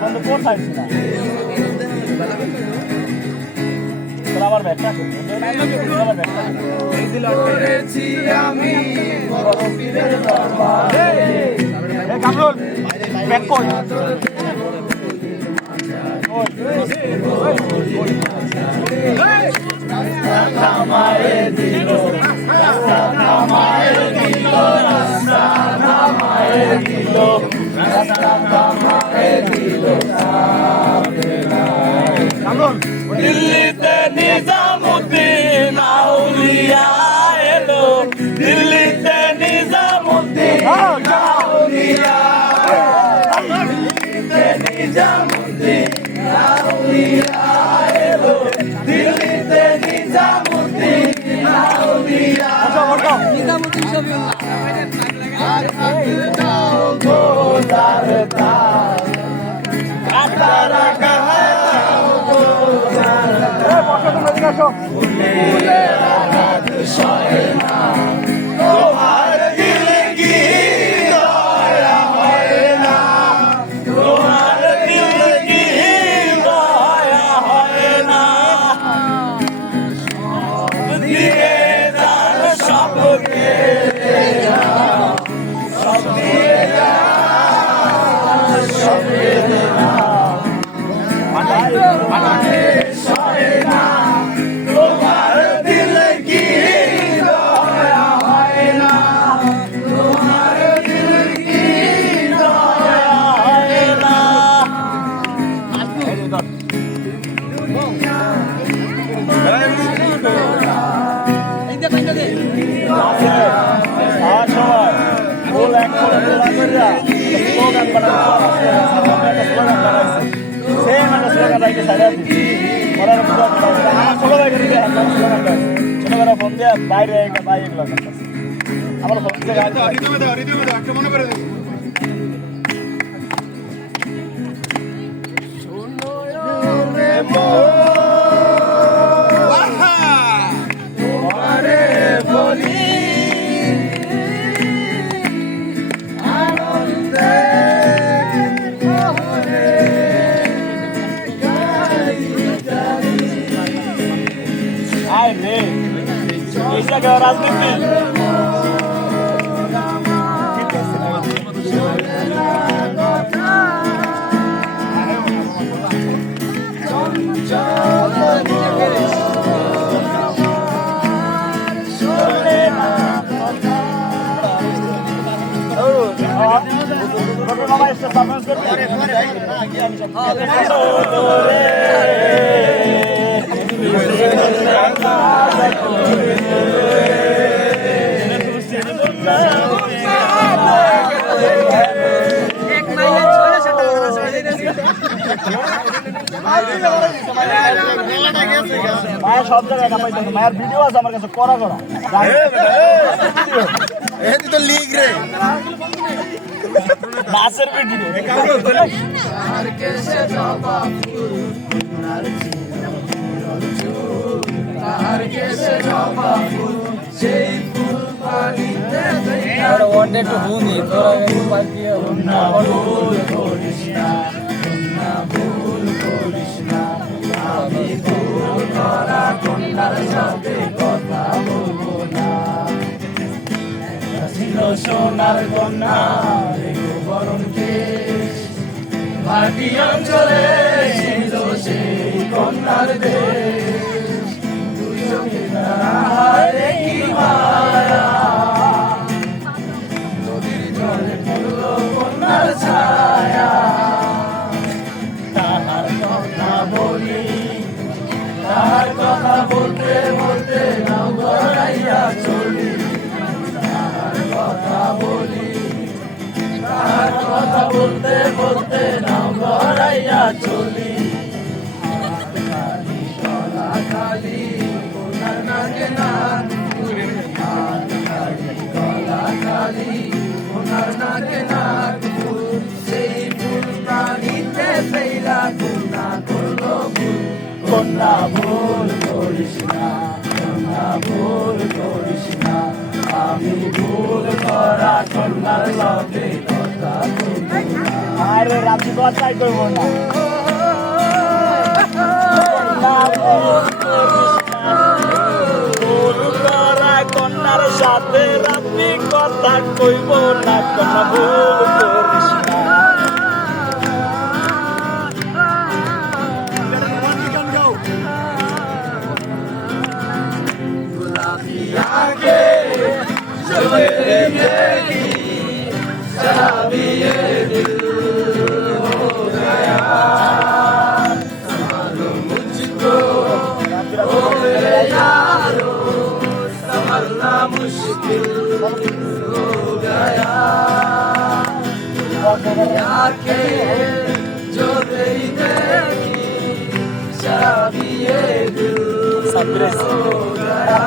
বন্ধু কোথায় ছিল আমার ব্যাগটা আমার ব্যাগটা আমি কামরুল ব্যাগ কই থামায়ে দিল রাস্তা থামায়ে দিল রাস্তা থামায়ে দিল রাস্তা থামায়ে দিল কামরুল দিল্লিতে নিজামুদ্দিন আউলিয়া এলো দিল্লিতে নিজামুদ্দিন আউলিয়া দিল্লিতে নিজামুদ্দিন আউলিয়া এলো দিল্লিতে নিজামুদ্দিন আউলিয়া নিজামুদ্দিন শফিউল্লাহ আর দাও গোদার তার আতারা কাহাও গোদার ফুলে আঘাত সয় না তোমার দিলে কি দয়া হয় না তোমার দিলে কি দয়া হয় না দিয়ে যার সবকে সব দিয়ে যার সবকে সয় না তোমার দিলে কি দয়া হয় না তোমার দিলে কি দয়া হয় না বাইরে আমার ফোন মনে করে বলি রাজনীতি মায়ের সব জায়গায় কামাইতে মায়ের ভিডিও আছে আমার কাছে করা করা তো লিগ রে নাচের ভিডিও সোনার কন্যা বরণ কেশ ভাটি অঞ্চলে ছিল সেই কন্যার দেশ দুই চোখে তাহারে কি মায়া নদীর জলে পড়ল কন্যার ছায়া তাহার কথা বলি তাহার কথা বলতে বলতে নাও গড়াইয়া চলি কথা বলি তার কথা বলতে বলতে নাও গড়াইয়া চলি কলা খালি কোনার নাকে নাক কলা খালি কোনার নাকে নাক সেই ফুল পানিতে ফেলা কন্যা করলো ভুল কন্যা ভুল করিস না কন্যা ভুল করিস না আমি ভুল করা কন্যার লগে কথা বলি আরে রাত্রি তো আর তাই করবো না কন্যার সাথে রাত্রি কথা কইব না কন্যা ভুল করিস না मुश्किल हो गया आके जो तेरी देखी शराबी ये दिल हो गया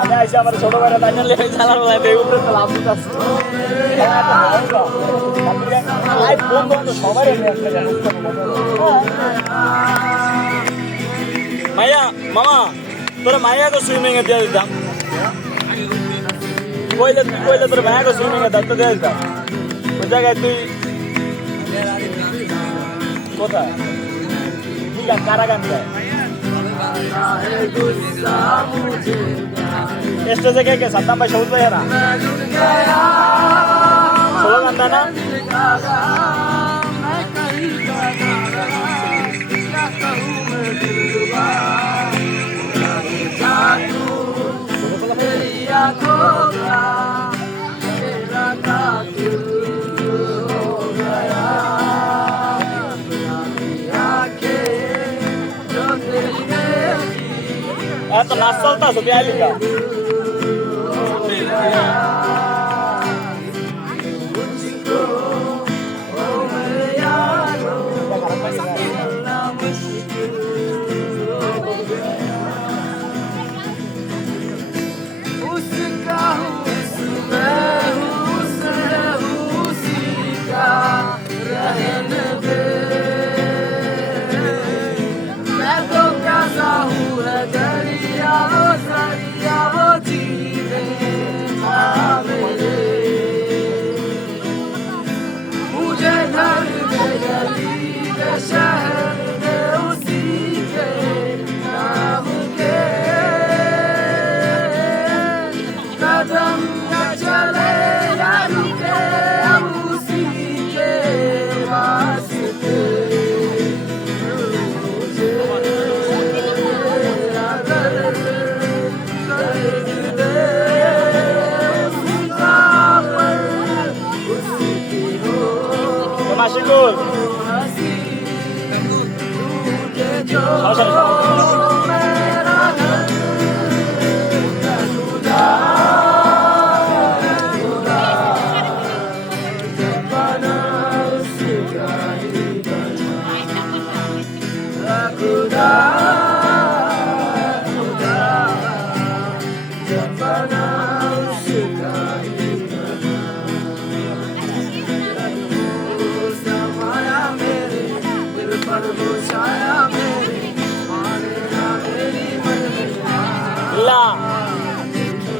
আমি আইসা আমার ছোট ভাইরা দাঁড়িয়ে লেগে চালার বেলায় দেখে উপরে তো লাভ উঠাচ্ছে লাইফ বন্ধ হতো সবাই মাইয়া মামা তোরা মাইয়াকে সুইমিং এ দিয়ে দিতাম কইলে তোর মাইয়াকে সুইমিং এ দায়িত্ব দিয়ে দিতাম ওই জায়গায় তুই কোথায় কারা গান গায় স্টেজে কে কে সাদ্দাম ভাই সবুজ ভাই এরা সোলো গান দেয় না तो नाच चलता है क्या लिखा Masyikul.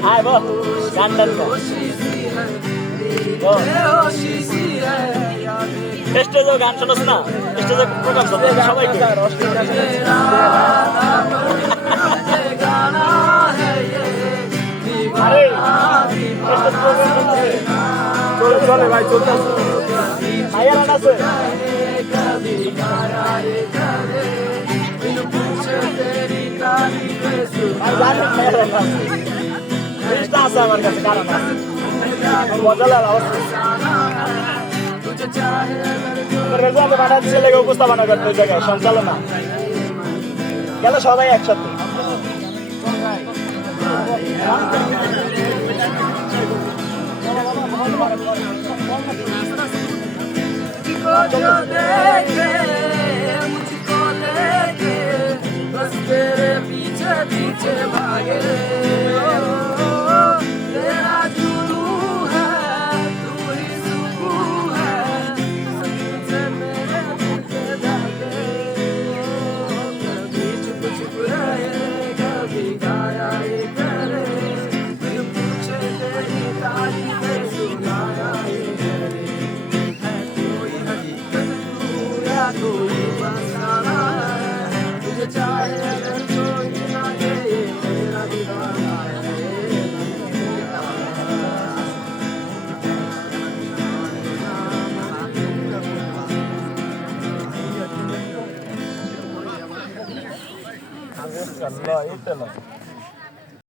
Hai bo, gandar bo. Stage গান শোনাস না? স্টেজে প্রোগ্রাম চলছে সবাইকে। আরে স্টেজ প্রোগ্রাম চলছে। চলে ভাই চলছে। আয়ারা আছে। আর জানি মেরে না। চেষ্টা আছে আমার কাছে কারণ আছে মজালার অবস্থা রেজাল্ট বানাচ্ছে লেগে উপস্থাপনা করতে ওই জায়গায় সঞ্চালনা গেল সবাই একসাথে पीछे भागे तेरा जुनू है तू ही सुकून है से मेरे दिल के धागे कभी चुप चुप रहे कभी गाया ये करे फिर पूछे तेरी तारीफ सुनाया ये करे है कोई चाहे अगर कोई ना दे ये मेरा दीवाना है Allah itu loh.